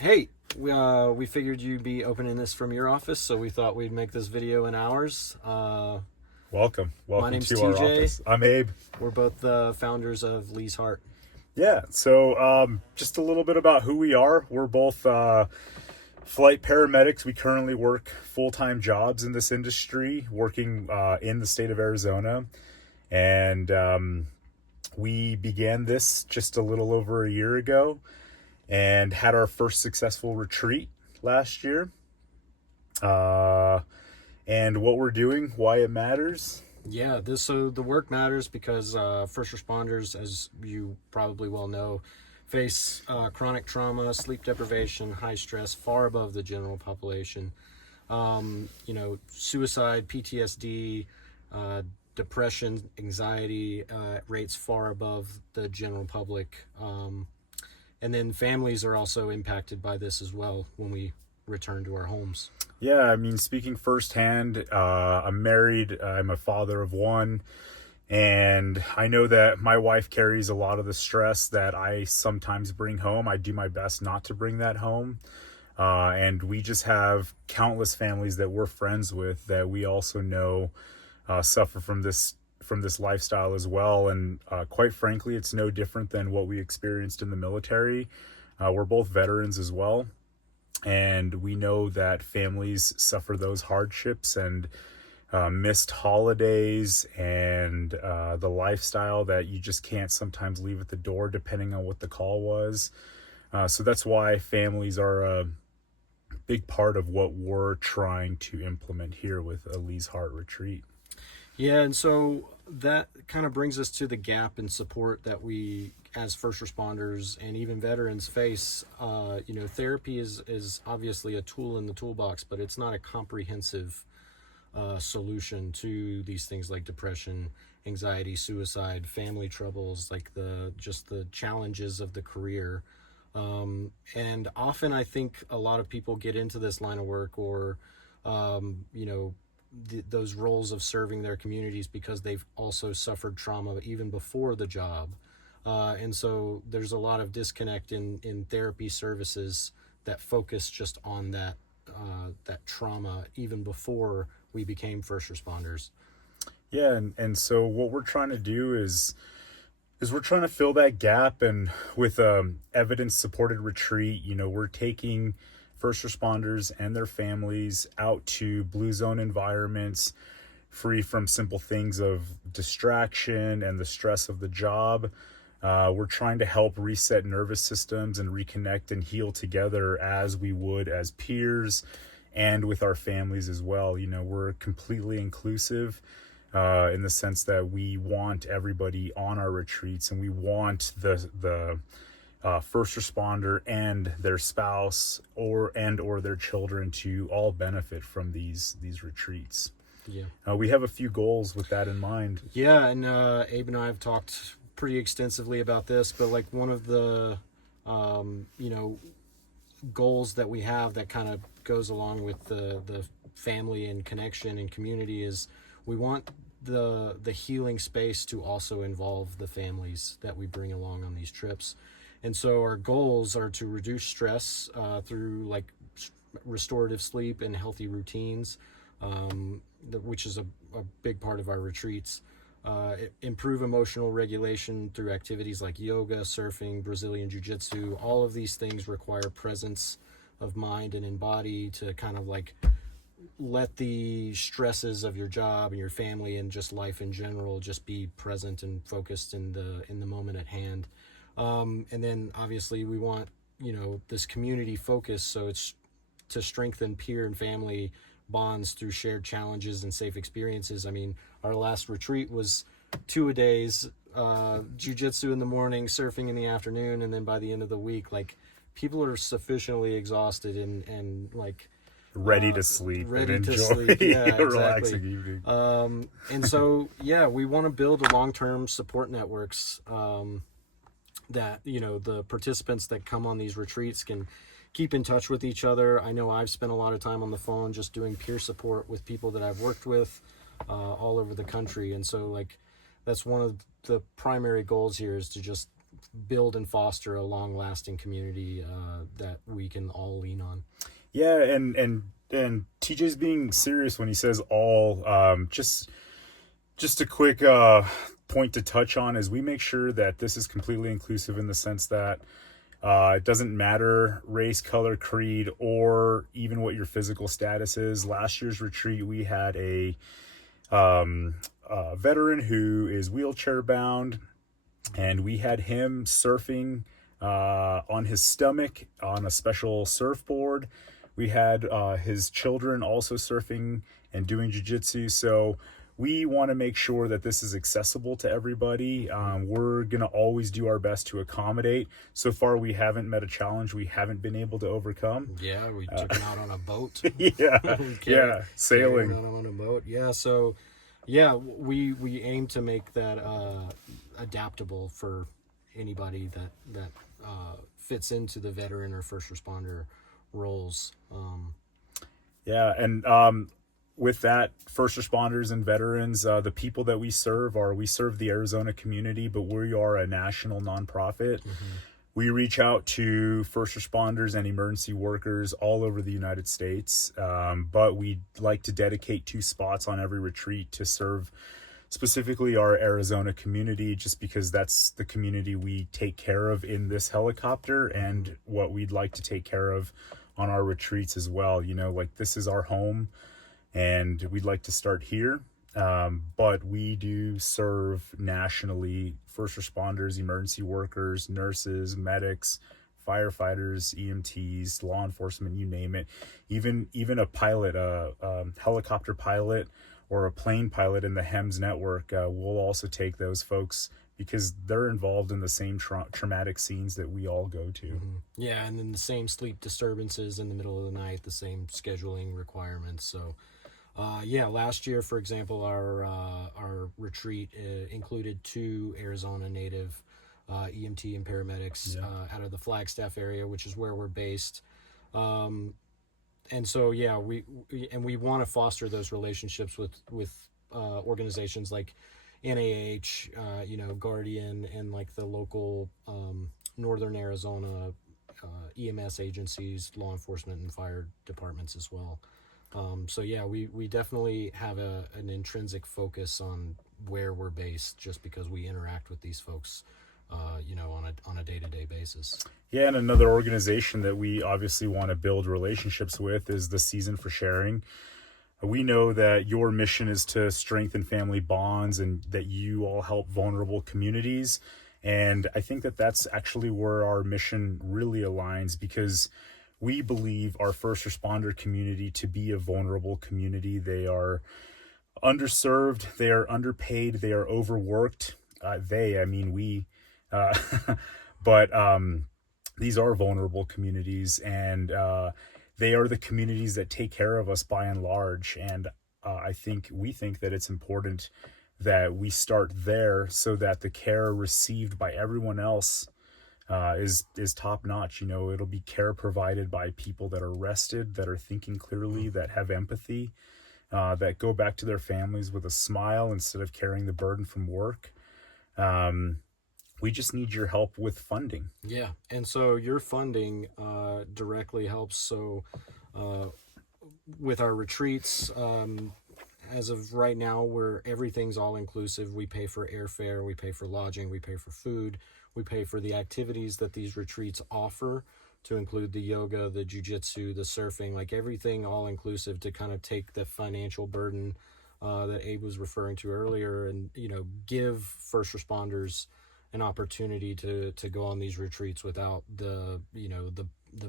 Hey, we figured you'd be opening this from your office, so we thought we'd make this video in ours. Welcome My name's to our TJ. office. I'm Abe. We're both the founders of Lee's Heart. Yeah, so just a little bit about who we are. We're both flight paramedics. We currently work full-time jobs in this industry, working in the state of Arizona. And we began this just a little over a year ago and had our first successful retreat last year. And what we're doing, why it matters. Yeah, so the work matters because first responders, as you probably well know, face chronic trauma, sleep deprivation, high stress, far above the general population. Suicide, PTSD, depression, anxiety rates far above the general public. And then families are also impacted by this as well when we return to our homes. Yeah, I mean, speaking firsthand, I'm married, I'm a father of one, and I know that my wife carries a lot of the stress that I sometimes bring home. I do my best not to bring that home. And we just have countless families that we're friends with that we also know suffer from this lifestyle as well. And quite frankly, it's no different than what we experienced in the military. We're both veterans as well. And we know that families suffer those hardships and missed holidays and the lifestyle that you just can't sometimes leave at the door depending on what the call was. So that's why families are a big part of what we're trying to implement here with a Lee's Heart Retreat. Yeah, and so that kind of brings us to the gap in support that we, as first responders and even veterans, face. Therapy is obviously a tool in the toolbox, but it's not a comprehensive solution to these things like depression, anxiety, suicide, family troubles, like the challenges of the career. And often I think a lot of people get into this line of work or, those roles of serving their communities because they've also suffered trauma even before the job. And so there's a lot of disconnect in therapy services that focus just on that trauma even before we became first responders. Yeah, and so what we're trying to do is we're trying to fill that gap, and with evidence-supported retreat, we're taking first responders and their families out to blue zone environments, free from simple things of distraction and the stress of the job. We're trying to help reset nervous systems and reconnect and heal together as we would as peers and with our families as well. We're completely inclusive in the sense that we want everybody on our retreats, and we want the first responder and their spouse or their children to all benefit from these retreats. Yeah. We have a few goals with that in mind. Yeah, and Abe and I have talked pretty extensively about this, but like one of the goals that we have that kind of goes along with the family and connection and community is we want the healing space to also involve the families that we bring along on these trips. And so our goals are to reduce stress through like restorative sleep and healthy routines, which is a big part of our retreats. Improve emotional regulation through activities like yoga, surfing, Brazilian jiu-jitsu. All of these things require presence of mind and in body to kind of like let the stresses of your job and your family and just life in general just be present and focused in the moment at hand. And then obviously we want, this community focus. So it's to strengthen peer and family bonds through shared challenges and safe experiences. I mean, our last retreat was 2-a-days, jiu-jitsu in the morning, surfing in the afternoon. And then by the end of the week, like people are sufficiently exhausted and like, Ready to sleep ready and to enjoy sleep. Yeah, a exactly. relaxing evening. And so, yeah, we want to build long-term support networks that, the participants that come on these retreats can keep in touch with each other. I know I've spent a lot of time on the phone just doing peer support with people that I've worked with all over the country. And so, like, that's one of the primary goals here is to just build and foster a long-lasting community that we can all lean on. Yeah, and TJ's being serious when he says all. Just a quick point to touch on is we make sure that this is completely inclusive in the sense that it doesn't matter race, color, creed, or even what your physical status is. Last year's retreat, we had a veteran who is wheelchair bound, and we had him surfing on his stomach on a special surfboard. We had his children also surfing and doing jiu-jitsu. So we want to make sure that this is accessible to everybody. We're going to always do our best to accommodate. So far, we haven't met a challenge we haven't been able to overcome. Yeah, we took him out on a boat. Yeah, sailing. On a boat. Yeah, so yeah, we aim to make that adaptable for anybody that fits into the veteran or first responder roles. Yeah, and with that, first responders and veterans, the people that we serve the Arizona community, but we are a national nonprofit. We reach out to first responders and emergency workers all over the United States, but we like to dedicate 2 spots on every retreat to serve specifically our Arizona community, just because that's the community we take care of in this helicopter and what we'd like to take care of on our retreats as well. You know, like, this is our home and we'd like to start here. But we do serve nationally first responders, emergency workers, nurses, medics, firefighters, EMTs, law enforcement, you name it. Even a pilot, a helicopter pilot or a plane pilot in the HEMS network, we'll also take those folks because they're involved in the same traumatic scenes that we all go to. Yeah, and then the same sleep disturbances in the middle of the night, the same scheduling requirements. So yeah, last year, for example, our retreat included 2 Arizona native EMT and paramedics out of the Flagstaff area, which is where we're based. And so, yeah, we want to foster those relationships with organizations like NAH, Guardian, and like the local Northern Arizona EMS agencies, law enforcement, and fire departments as well. So yeah, we definitely have an intrinsic focus on where we're based, just because we interact with these folks, on a day-to-day basis. Yeah, and another organization that we obviously want to build relationships with is the Season for Sharing. We know that your mission is to strengthen family bonds and that you all help vulnerable communities. And I think that that's actually where our mission really aligns, because we believe our first responder community to be a vulnerable community. They are underserved, they are underpaid, they are overworked. We. But these are vulnerable communities, and they are the communities that take care of us by and large. And we think that it's important that we start there so that the care received by everyone else is top notch. It'll be care provided by people that are rested, that are thinking clearly, that have empathy, that go back to their families with a smile instead of carrying the burden from work. We just need your help with funding. Yeah, and so your funding directly helps. So with our retreats, as of right now, where everything's all inclusive, we pay for airfare, we pay for lodging, we pay for food, we pay for the activities that these retreats offer, to include the yoga, the jiu-jitsu, the surfing, like everything all inclusive, to kind of take the financial burden that Abe was referring to earlier, and give first responders an opportunity to go on these retreats without the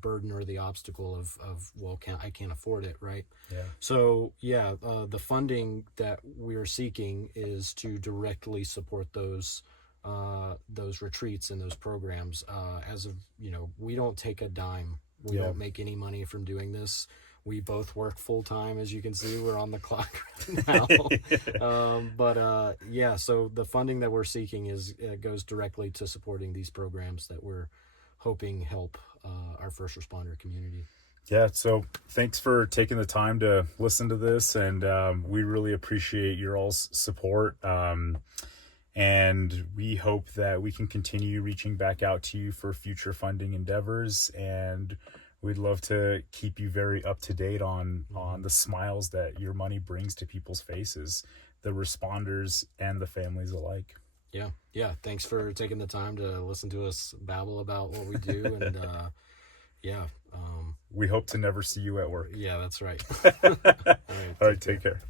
burden or the obstacle of I can't afford it, right? Yeah. So yeah, the funding that we're seeking is to directly support those retreats and those programs. As of we don't take a dime. We don't make any money from doing this. We both work full time, as you can see. We're on the clock right now. Yeah, so the funding that we're seeking goes directly to supporting these programs that we're hoping help our first responder community. Yeah, so thanks for taking the time to listen to this, and we really appreciate your all's support. And we hope that we can continue reaching back out to you for future funding endeavors. And we'd love to keep you very up to date on the smiles that your money brings to people's faces, the responders and the families alike. Yeah. Thanks for taking the time to listen to us babble about what we do. And we hope to never see you at work. Yeah, that's right. All right, take care.